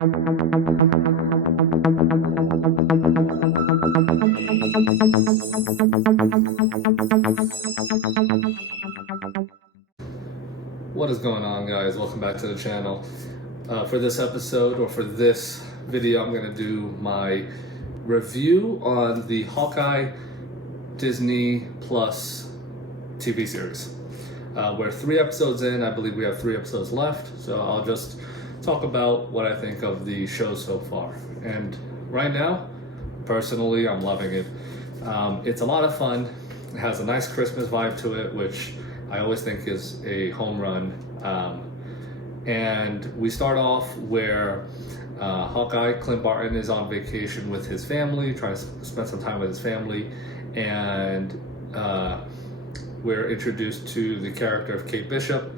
What is going on, guys? Welcome back to the channel. For this episode, or for this video, I'm going to do my review on the Hawkeye DisneyPlus TV series. We're 3 episodes in. I believe we have 3 episodes left, so I'll just talk about what I think of the show so far. And right now, personally, I'm loving it. It's a lot of fun. It has a nice Christmas vibe to it, which I always think is a home run. And we start off where Hawkeye, Clint Barton, is on vacation with his family, trying to spend some time with his family, and we're introduced to the character of Kate Bishop.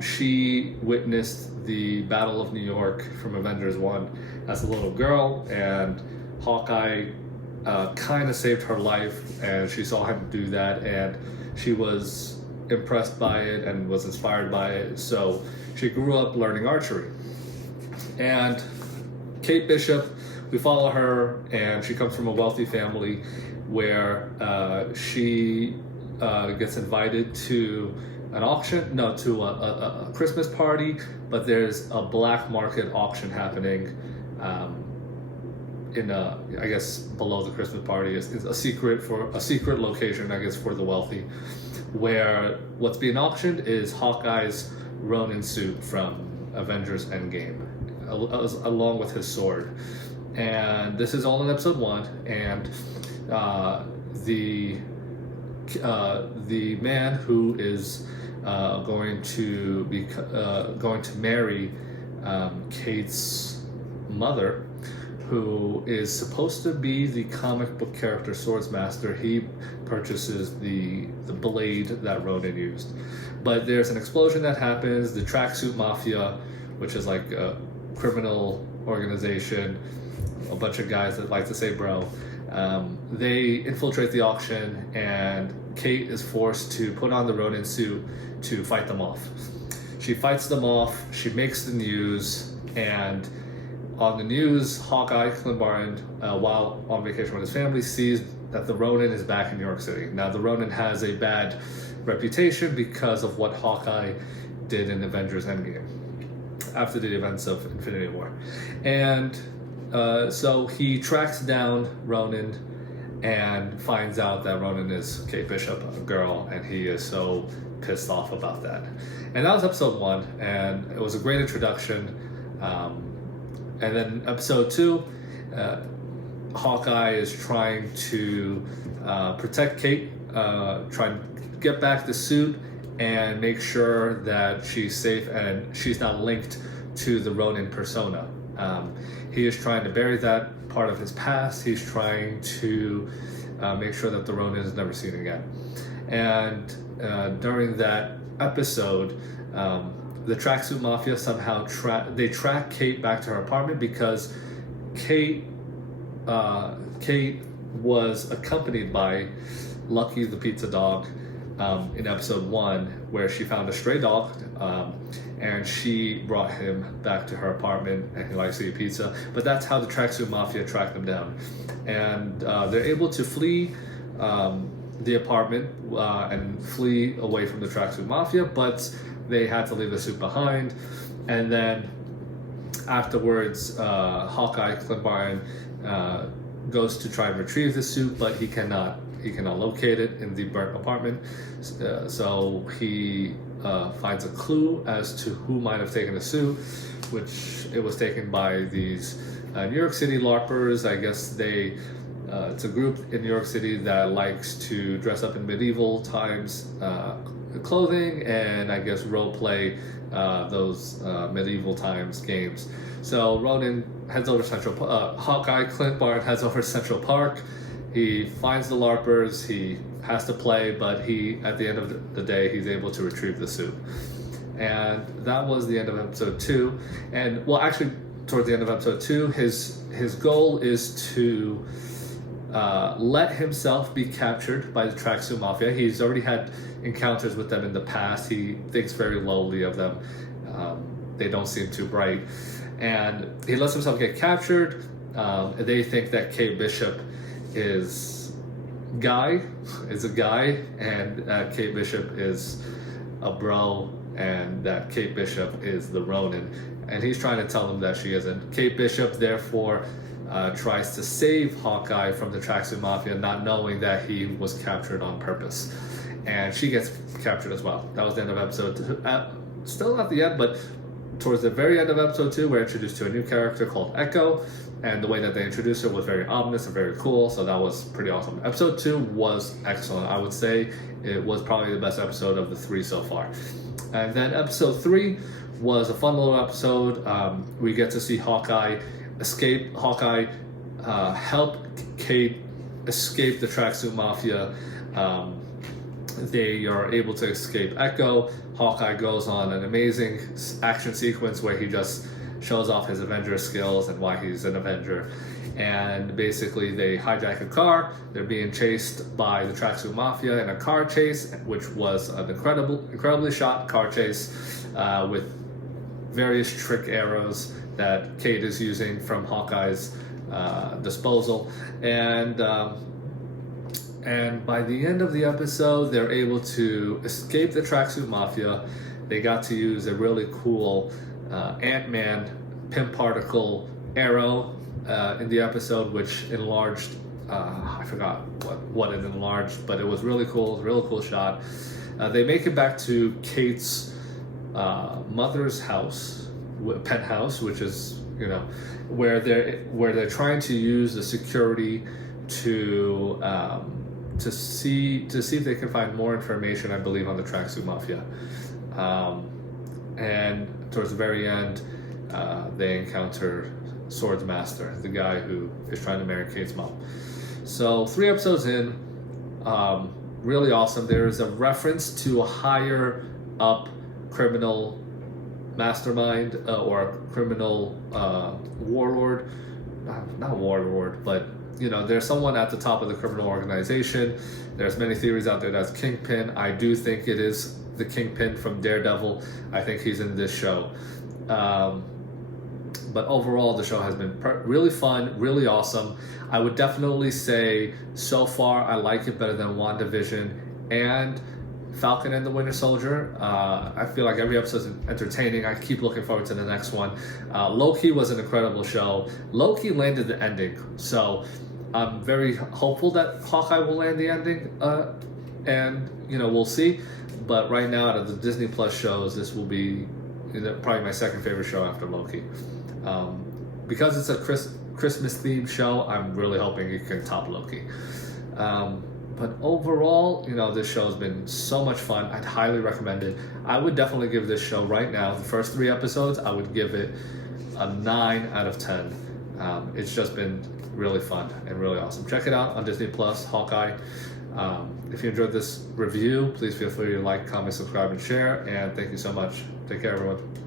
She witnessed the Battle of New York from Avengers 1 as a little girl, and Hawkeye kind of saved her life, and she saw him do that, and she was impressed by it and was inspired by it, so she grew up learning archery. And Kate Bishop, we follow her, and she comes from a wealthy family where she gets invited to an auction, to a Christmas party, but there's a black market auction happening in I guess below the Christmas party. Is a secret location, I guess, for the wealthy, where what's being auctioned is Hawkeye's Ronin suit from Avengers Endgame, along with his sword. And this is all in episode 1, and the man who is going to marry Kate's mother, who is supposed to be the comic book character Swordsmaster, he purchases the blade that Ronin used. But there's an explosion that happens. The Tracksuit Mafia, which is like a criminal organization, a bunch of guys that like to say bro, they infiltrate the auction, and Kate is forced to put on the Ronin suit to fight them off. She fights them off, she makes the news, and on the news, Hawkeye, Clint Barton, while on vacation with his family, sees that the Ronin is back in New York City. Now, the Ronin has a bad reputation because of what Hawkeye did in Avengers Endgame after the events of Infinity War. And so he tracks down Ronin and finds out that Ronin is Kate Bishop, a girl, and he is so pissed off about that. And that was episode 1, and it was a great introduction. And then episode 2, Hawkeye is trying to protect Kate, trying to get back the suit and make sure that she's safe and she's not linked to the Ronin persona. He is trying to bury that part of his past. He's trying to make sure that the Ronin is never seen again. And during that episode, the Tracksuit Mafia somehow track Kate back to her apartment, because Kate was accompanied by Lucky the pizza dog in episode 1, where she found a stray dog, and she brought him back to her apartment, and he likes to eat pizza. But that's how the Tracksuit Mafia tracked them down, and they're able to flee the apartment and flee away from the Tracksuit Mafia, but they had to leave the suit behind. And then afterwards, Hawkeye, Clint Barton, goes to try and retrieve the suit, but he cannot locate it in the burnt apartment. So he finds a clue as to who might have taken the suit, which it was taken by these New York City LARPers. I guess it's a group in New York City that likes to dress up in medieval times clothing, and I guess role play those medieval times games. So Ronin heads over Hawkeye, Clint Barton heads over to Central Park. He finds the LARPers. He has to play, but at the end of the day, he's able to retrieve the suit. And that was the end of episode 2. And well, actually, towards the end of episode 2, his goal is to let himself be captured by the Tracksuit Mafia. He's already had encounters with them in the past. He thinks very lowly of them. They don't seem too bright. and he lets himself get captured. They think that Kate Bishop is a guy, and Kate Bishop is a bro, and that Kate Bishop is the Ronin, and he's trying to tell them that she isn't. Kate Bishop therefore tries to save Hawkeye from the Tracksuit Mafia, not knowing that he was captured on purpose, and she gets captured as well. That was the end of episode 2. Still not the end, but towards the very end of episode 2, we're introduced to a new character called Echo, and the way that they introduced her was very ominous and very cool, so that was pretty awesome. Episode 2 was excellent. I would say it was probably the best episode of the 3 so far. And then episode 3 was a fun little episode. We get to see Hawkeye escape. Hawkeye help Kate escape the Tracksuit Mafia. They are able to escape Echo. Hawkeye goes on an amazing action sequence where he just shows off his Avenger skills and why he's an Avenger. And basically they hijack a car. They're being chased by the Tracksuit Mafia in a car chase, which was an incredibly shot car chase with various trick arrows that Kate is using from Hawkeye's disposal. And by the end of the episode, they're able to escape the Tracksuit Mafia. They got to use a really cool Ant-Man pin particle arrow in the episode, which enlarged. I forgot what it enlarged, but it was really cool. Real cool shot. They make it back to Kate's mother's house, penthouse, which is where they're trying to use the security to see if they can find more information, I believe, on the Tracksuit Mafia. And towards the very end, they encounter Swordsmaster, the guy who is trying to marry Kate's mom. So 3 episodes in, really awesome. There is a reference to a higher up criminal mastermind or criminal warlord. Not warlord, but there's someone at the top of the criminal organization. There's many theories out there that's Kingpin. I do think it is the Kingpin from Daredevil. I think he's in this show. But overall, the show has been really fun, really awesome. I would definitely say so far I like it better than WandaVision and Falcon and the Winter Soldier. I feel like every episode is entertaining. I keep looking forward to the next one. Loki was an incredible show. Loki landed the ending, so I'm very hopeful that Hawkeye will land the ending, and we'll see. But right now, out of the DisneyPlus shows, this will be probably my second favorite show after Loki. Because it's a Christmas themed show, I'm really hoping it can top Loki. But overall, this show has been so much fun. I'd highly recommend it. I would definitely give this show right now, the first 3 episodes, I would give it a 9 out of 10. It's just been really fun and really awesome. Check it out on DisneyPlus, Hawkeye. If you enjoyed this review, please feel free to like, comment, subscribe, and share. And thank you so much. Take care, everyone.